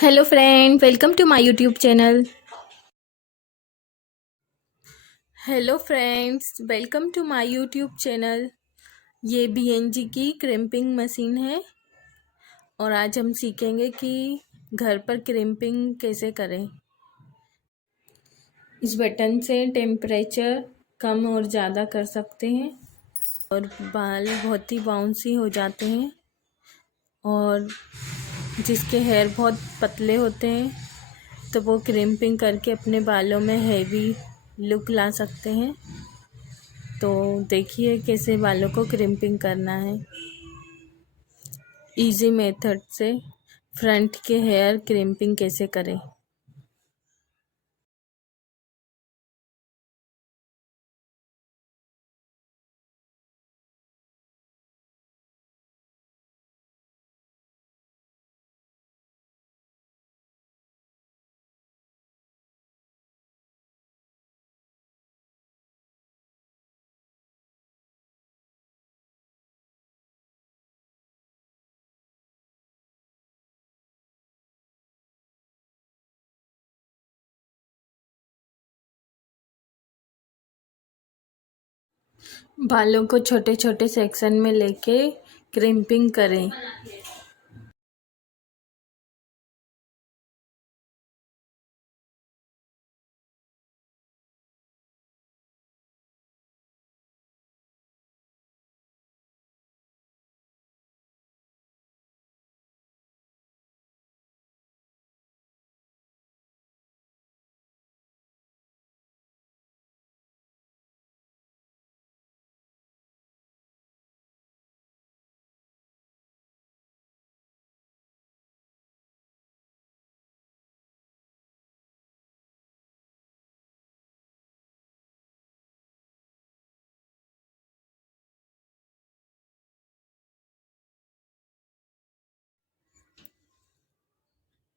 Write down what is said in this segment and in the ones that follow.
Hello friend, welcome to my YouTube channel. Hello friends, welcome to my YouTube channel. ये BNG की crimping machine है और आज हम सीखेंगे कि घर पर क्रिम्पिंग कैसे करें। इस बटन से टेम्परेचर कम और ज़्यादा कर सकते हैं और बाल बहुत ही बाउंसी हो जाते हैं। और जिसके हेयर बहुत पतले होते हैं तो वो क्रिम्पिंग करके अपने बालों में हैवी लुक ला सकते हैं। तो देखिए कैसे बालों को क्रिम्पिंग करना है। इजी मेथड से फ्रंट के हेयर क्रिम्पिंग कैसे करें। बालों को छोटे छोटे सेक्शन में लेके क्रिम्पिंग करें।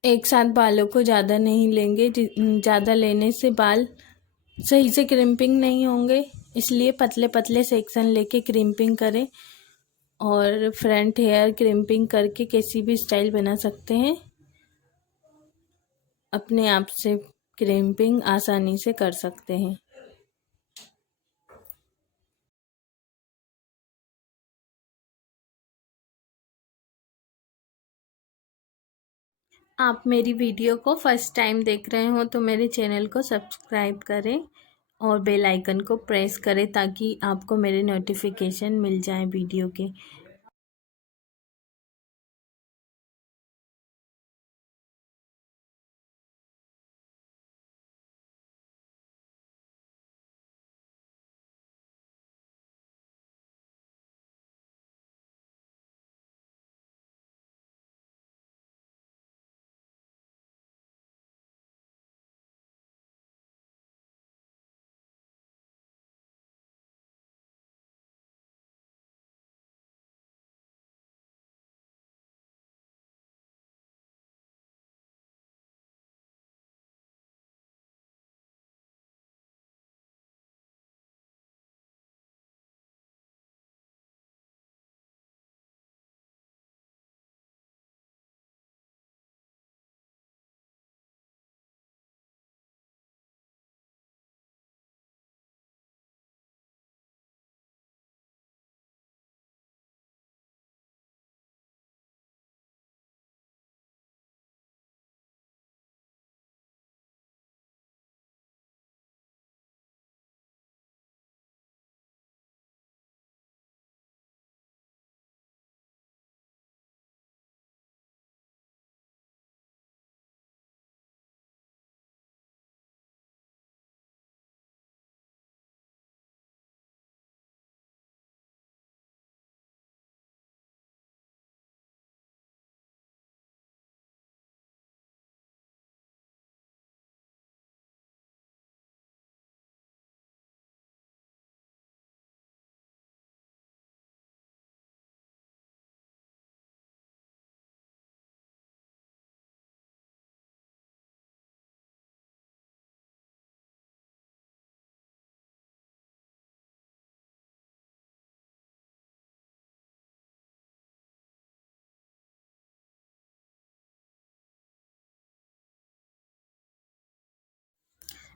एक साथ बालों को ज़्यादा नहीं लेंगे, ज़्यादा लेने से बाल सही से क्रिम्पिंग नहीं होंगे। इसलिए पतले पतले सेक्शन लेके क्रिम्पिंग करें और फ्रंट हेयर क्रिम्पिंग करके कैसी भी स्टाइल बना सकते हैं। अपने आप से क्रिम्पिंग आसानी से कर सकते हैं। आप मेरी वीडियो को फर्स्ट टाइम देख रहे हो तो मेरे चैनल को सब्सक्राइब करें और बेल आइकन को प्रेस करें ताकि आपको मेरे नोटिफिकेशन मिल जाए वीडियो के।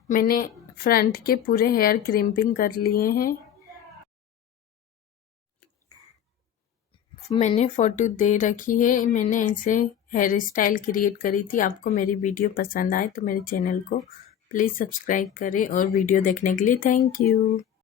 मैंने फ्रंट के पूरे हेयर क्रिम्पिंग कर लिए हैं। मैंने फ़ोटो दे रखी है, मैंने ऐसे हेयर स्टाइल क्रिएट करी थी। आपको मेरी वीडियो पसंद आए तो मेरे चैनल को प्लीज़ सब्सक्राइब करें और वीडियो देखने के लिए थैंक यू।